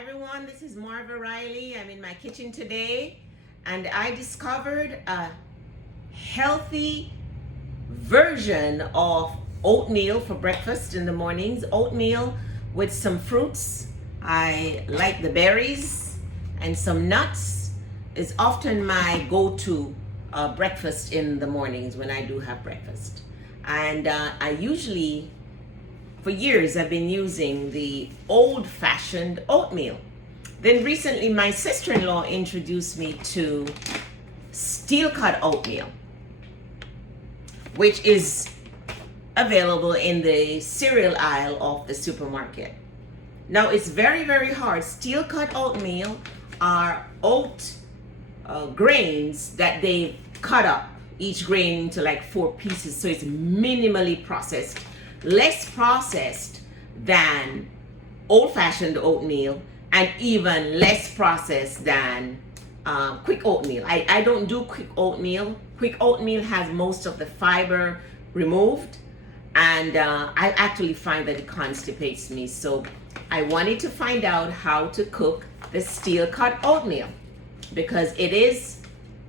everyone, this is Marva Riley. I'm in my kitchen today and I discovered a healthy version of oatmeal for breakfast in the mornings. Oatmeal with some fruits. I like the berries and some nuts is often my go-to breakfast in the mornings when I do have breakfast. And I usually, for years, I've been using the old-fashioned oatmeal. Then recently, my sister-in-law introduced me to steel-cut oatmeal, which is available in the cereal aisle of the supermarket. Now, it's very, very hard. Steel-cut oatmeal are oat grains that they cut up, each grain into like 4 pieces, so it's minimally processed. Less processed than old-fashioned oatmeal and even less processed than quick oatmeal. I don't do quick oatmeal. Quick oatmeal has most of the fiber removed and I actually find that it constipates me. So I wanted to find out how to cook the steel-cut oatmeal because it is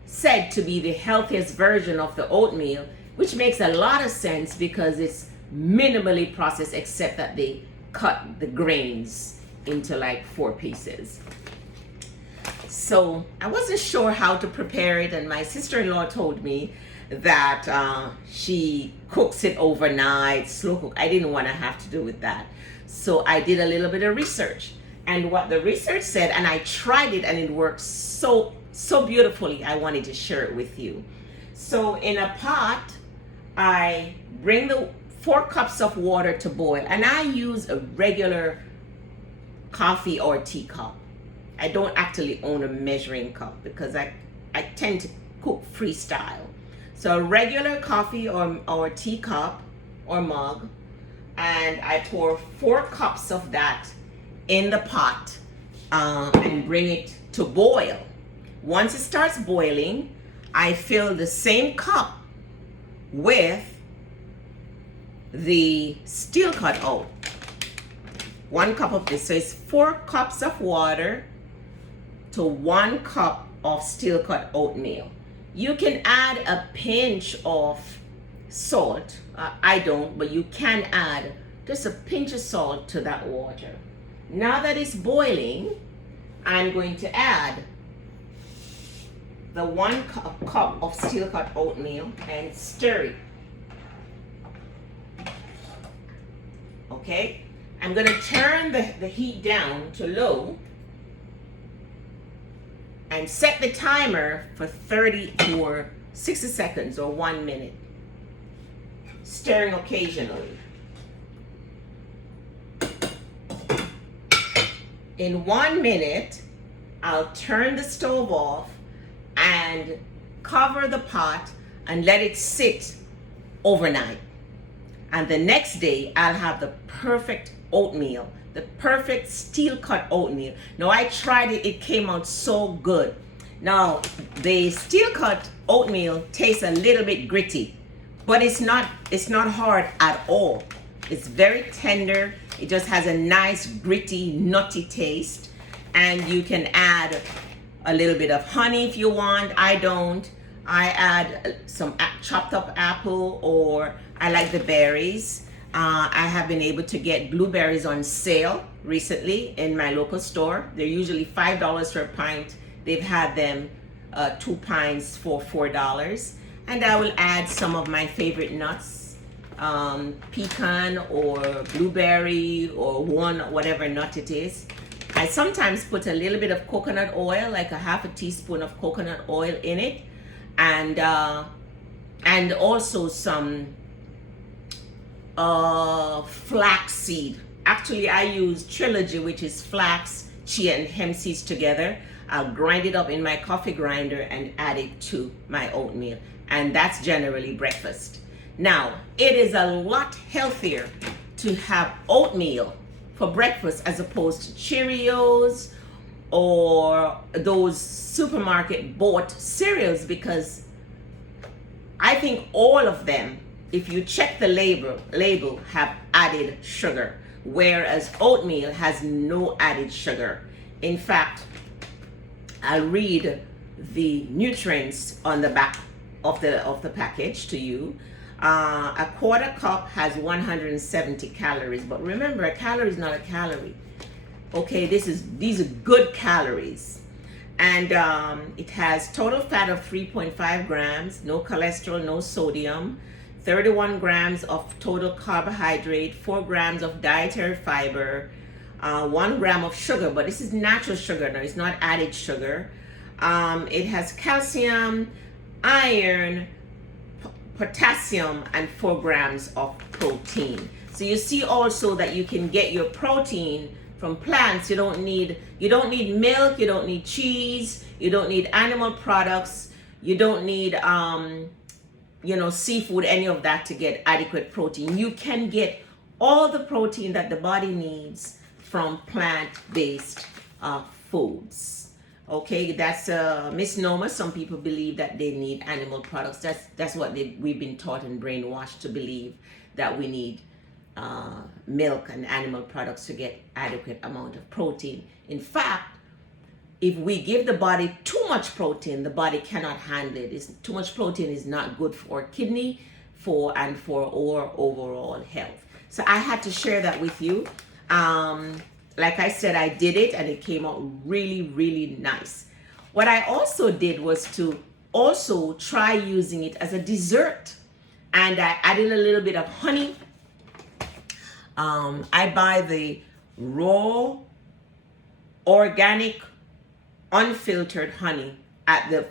said to be the healthiest version of the oatmeal, which makes a lot of sense because it's minimally processed except that they cut the grains into like 4 pieces. So I wasn't sure how to prepare it and my sister-in-law told me that she cooks it overnight, slow cook. I didn't want to have to do with that. So I did a little bit of research and what the research said, and I tried it and it works so beautifully, I wanted to share it with you. So in a pot, I bring the 4 cups of water to boil and I use a regular coffee or tea cup. I don't actually own a measuring cup because I tend to cook freestyle. So a regular coffee or tea cup or mug, and I pour 4 cups of that in the pot and bring it to boil. Once it starts boiling, I fill the same cup with the steel cut oat. 1 cup of this, so it's 4 cups of water to 1 cup of steel cut oatmeal. You can add a pinch of salt. I don't, but you can add just a pinch of salt to that water. Now that it's boiling, I'm going to add the 1 cup of steel cut oatmeal and stir it. Okay, I'm going to turn the heat down to low and set the timer for 30 or 60 seconds or 1 minute, stirring occasionally. In 1 minute, I'll turn the stove off and cover the pot and let it sit overnight. And the next day, I'll have the perfect oatmeal, the perfect steel-cut oatmeal. Now, I tried it, it came out so good. Now, the steel-cut oatmeal tastes a little bit gritty, but it's not hard at all. It's very tender. It just has a nice, gritty, nutty taste. And you can add a little bit of honey if you want. I don't. I add some chopped up apple, or I like the berries. I have been able to get blueberries on sale recently in my local store. They're usually $5 for a pint. They've had them 2 pints for $4. And I will add some of my favorite nuts, pecan or blueberry or walnut, whatever nut it is. I sometimes put a little bit of coconut oil, like a half a teaspoon of coconut oil in it, and also some flax seed. Actually, I use Trilogy, which is flax, chia, and hemp seeds together. I'll grind it up in my coffee grinder and add it to my oatmeal, and that's generally breakfast. Now, it is a lot healthier to have oatmeal for breakfast as opposed to Cheerios or those supermarket bought cereals, because I think all of them, if you check the label have added sugar, whereas oatmeal has no added sugar. In fact, I'll read the nutrients on the back of the package to you. A quarter cup has 170 calories, but remember, a calorie is not a calorie. Okay, these are good calories, and it has total fat of 3.5 grams, no cholesterol, no sodium, 31 grams of total carbohydrate, 4 grams of dietary fiber, 1 gram of sugar, but this is natural sugar now, it's not added sugar. It has calcium, iron, potassium, and 4 grams of protein. So you see also that you can get your protein from plants. You don't need milk, you don't need cheese, you don't need animal products, you don't need seafood, any of that to get adequate protein. You can get all the protein that the body needs from plant-based foods. Okay, that's a misnomer. Some people believe that they need animal products. That's what we've been taught and brainwashed to believe, that we need milk and animal products to get adequate amount of protein. In fact, if we give the body too much protein, the body cannot handle it. Too much protein is not good for kidney, for our overall health. So I had to share that with you. Like I said, I did it and it came out really, really nice. What I also did was to also try using it as a dessert, and I added a little bit of honey. I buy the raw, organic, unfiltered honey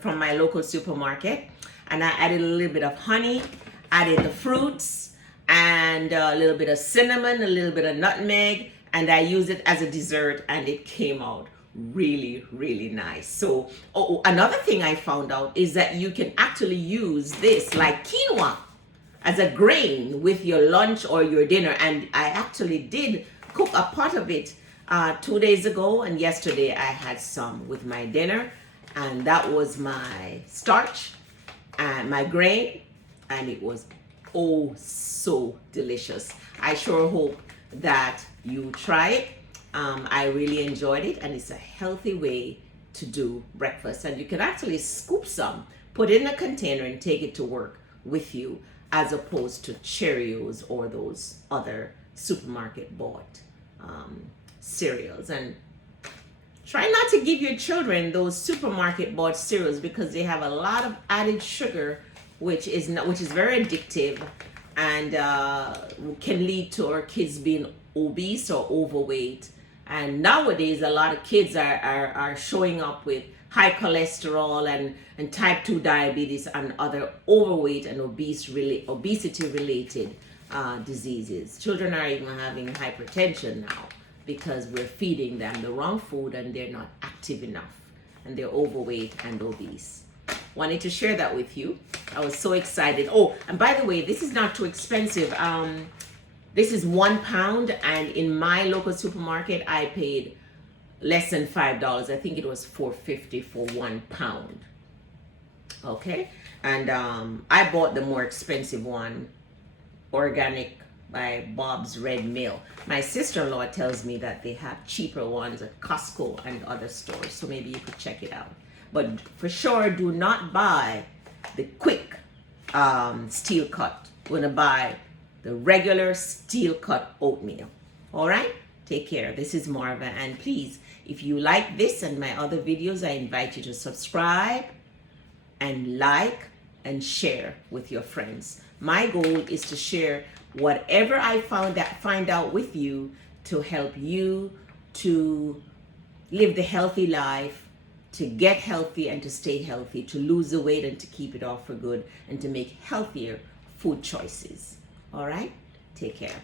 from my local supermarket, and I added a little bit of honey, added the fruits, and a little bit of cinnamon, a little bit of nutmeg, and I used it as a dessert, and it came out really, really nice. So another thing I found out is that you can actually use this like quinoa as a grain with your lunch or your dinner, and I actually did cook a pot of it 2 days ago, and yesterday I had some with my dinner, and that was my starch and my grain, and it was so delicious. I sure hope that you try it. I really enjoyed it, and it's a healthy way to do breakfast, and you can actually scoop some, put it in a container, and take it to work with you, as opposed to Cheerios or those other supermarket bought cereals. And try not to give your children those supermarket bought cereals, because they have a lot of added sugar, which is very addictive, and can lead to our kids being obese or overweight. And nowadays, a lot of kids are showing up with high cholesterol and type 2 diabetes and other overweight and obesity related diseases. Children are even having hypertension now because we're feeding them the wrong food, and they're not active enough, and they're overweight and obese. Wanted to share that with you. I was so excited. Oh, and by the way, this is not too expensive. This is £1, and in my local supermarket, I paid less than $5. I think it was $4.50 for £1. Okay, and I bought the more expensive one, organic, by Bob's Red Mill. My sister-in-law tells me that they have cheaper ones at Costco and other stores, so maybe you could check it out. But for sure, do not buy the quick steel cut. You're gonna buy the regular steel cut oatmeal. All right, take care. This is Marva, and please, if you like this and my other videos, I invite you to subscribe and like and share with your friends. My goal is to share whatever I find out with you to help you to live the healthy life, to get healthy and to stay healthy, to lose the weight and to keep it off for good, and to make healthier food choices. All right? Take care.